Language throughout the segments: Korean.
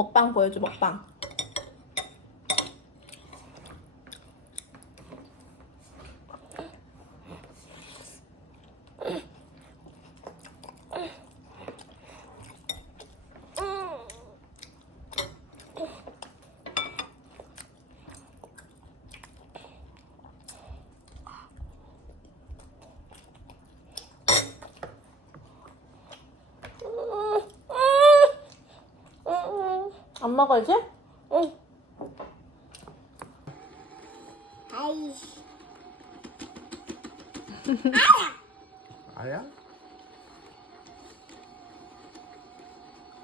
먹방 보여줘 먹방. 안 먹어 이제? 응. 아이씨. 아야?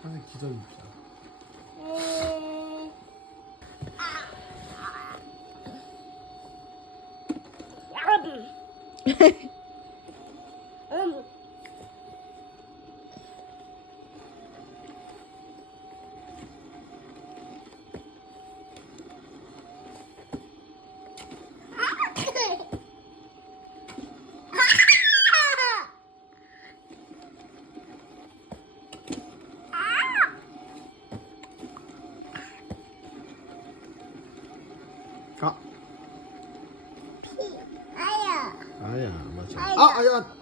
선생 기저귀 입자. 음. 가. 아야. 아야 맞아. 아야. 아 아야.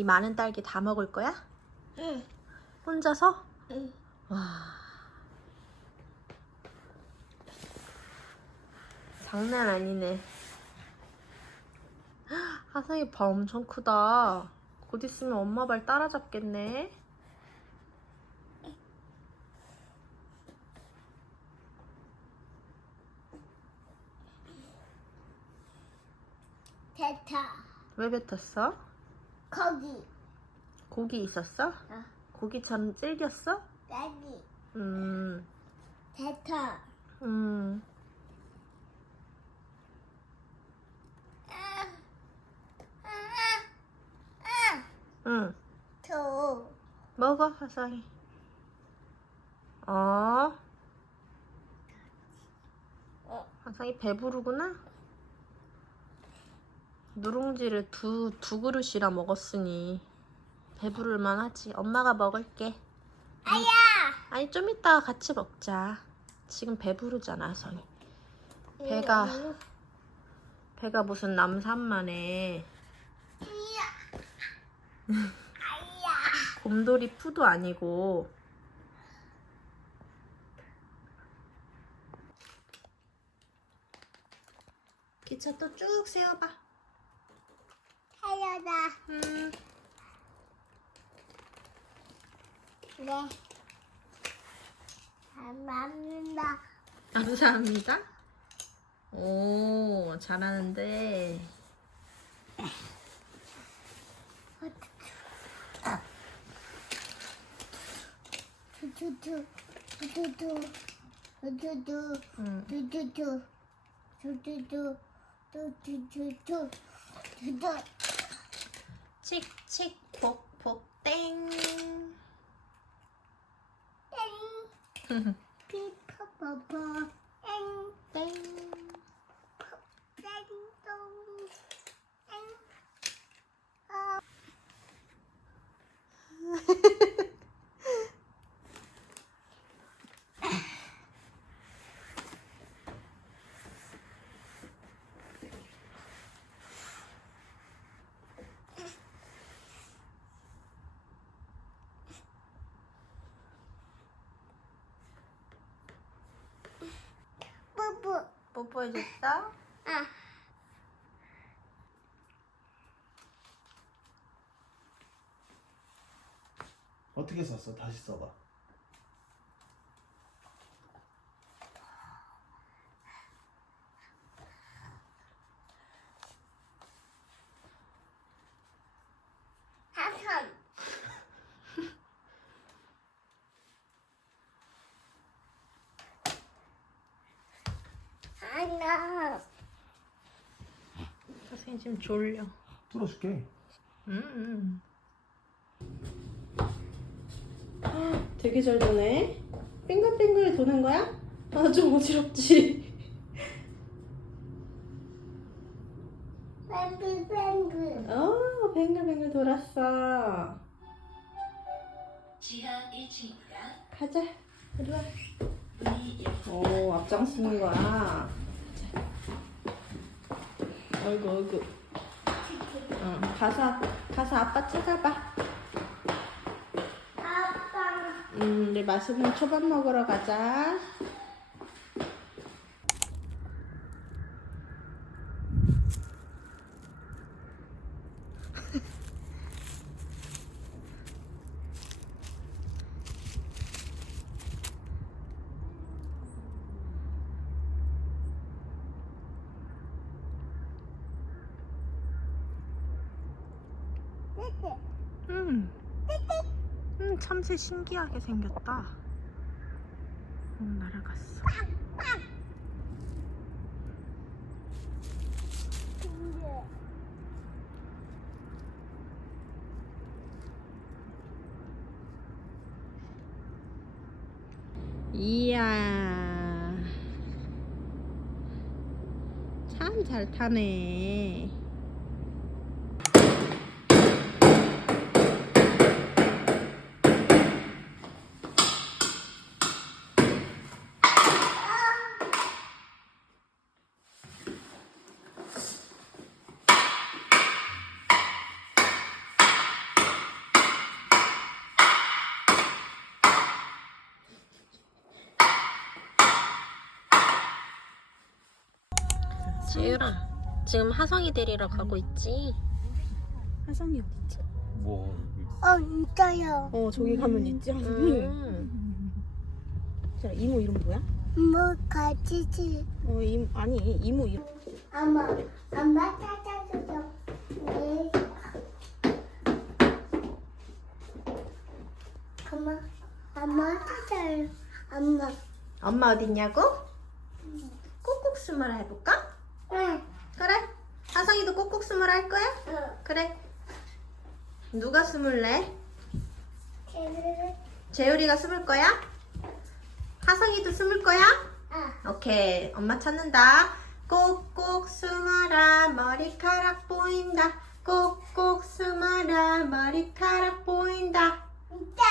이 많은 딸기 다 먹을 거야? 응. 혼자서? 응. 와. 장난 아니네. 하상이 발 엄청 크다. 곧 있으면 엄마 발 따라잡겠네. 됐다. 왜 뱉었어? 거기. 고기 있었어? 어. 고기처럼 질겼어? 여기. 음, 됐다. 음. 아. 아. 아. 응. 저. 먹어, 하상이. 어? 어. 하상이 배부르구나? 누룽지를 두, 두 그릇이나 먹었으니 배부를만 하지. 엄마가 먹을게. 아야. 아니, 좀 이따가 같이 먹자. 지금 배부르잖아, 하상이. 배가, 배가 무슨 남산만에 아야. 곰돌이 푸도 아니고 기차 또 쭉 세워봐 하려다. 음, 네. 감사합니다. 감사합니다 오 잘하는데 두두두. 두두두. 두두두. 음, 두두두. 두두두. 두두두 두. 두두. 칙칙 폭폭 땡 땡. 피파파파. 땡. 땡. 땡동. 땡. 어. 뿌뿌. 뽀뽀해줬어? 아. 어떻게 썼어? 다시 써봐. 하선. 지금 졸려. 뚫어줄게. 음. 되게 잘 도네. 빙글빙글 도는 거야? 아, 좀 어지럽지? 뱅글 뱅글. 어, 뱅글뱅글 돌았어. 지하 1층입니다. 가자. 이리 와. 오, 앞장서는 거야. 자. 어이구, 어이구. 응, 가서, 가서 아빠 찾아봐. 아빠. 음, 우리 맛있는 초밥 먹으러 가자. 음. 음, 참새 신기하게 생겼다. 음, 날아갔어. 이야. 참 잘 타네. 지율아, 지금 하성이 데리러 가고 있지? 하성이 어디 있지? 뭐 어, 있어요. 어, 저기 가면 있지, 하성이. 자, 이모 이름 뭐야? 뭐 가지지? 어, 이모, 아니, 이모 이름. 엄마, 엄마 찾아줘서. 네. 엄마, 엄마 찾아요. 엄마. 엄마 어딨냐고? 꾹꾹 숨어라 해볼까? 하성이도 꾹꾹 숨어라 할 거야? 응. 그래. 누가 숨을래? 걔를. 재율이가 숨을 거야? 하성이도 숨을 거야? 아. 오케이. 엄마 찾는다. 꼭꼭 숨어라. 머리카락 보인다. 꼭꼭 숨어라. 머리카락 보인다. 있다.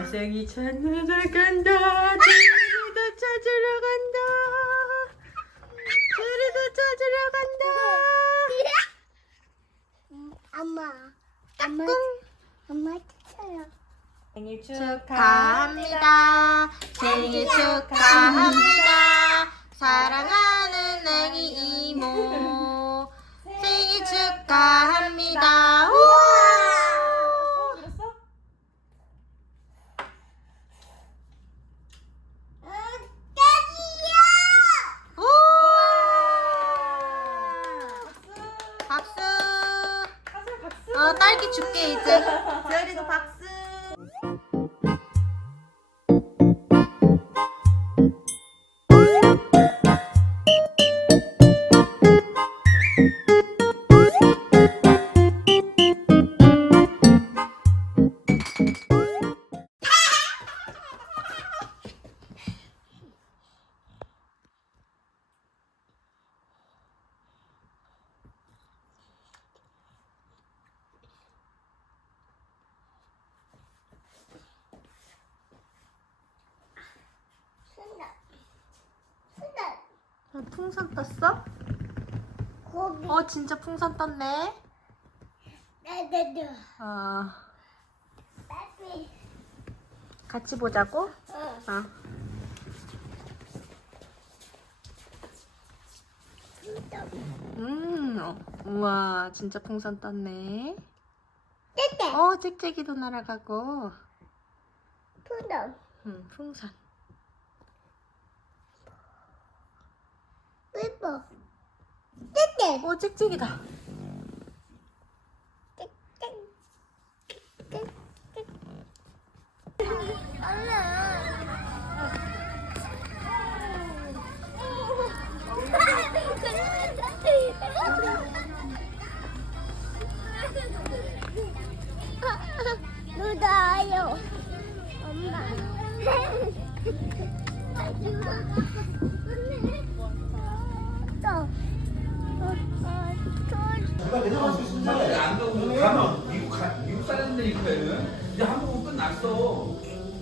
하성이 찾으러 간다. 재율이도 찾으러 간다. 재율이도 찾으러 간다. 음, 엄마. 엄마. 꿍. 엄마 찾아요. 생일 축하합니다. 생일 축하합니다. 어, 풍선 떴어? 고기. 어, 진짜 풍선 떴네. 나나나. 어, 딸기. 같이 보자고? 어. 어. 순다. 음, 어, 우와, 진짜 풍선 떴네. 떼떼. 어, 짹짹이도 날아가고. 순다. 음, 풍선. 예뻐. 땡땡. 오, 찍찍이다. 누나요 엄마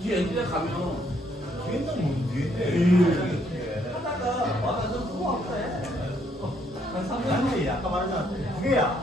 뒤에 엔지에 가면 뒤에는 뭔데? 하다가 와서 또 아파해. 한 3년 아니 아까 말했잖아 두 개야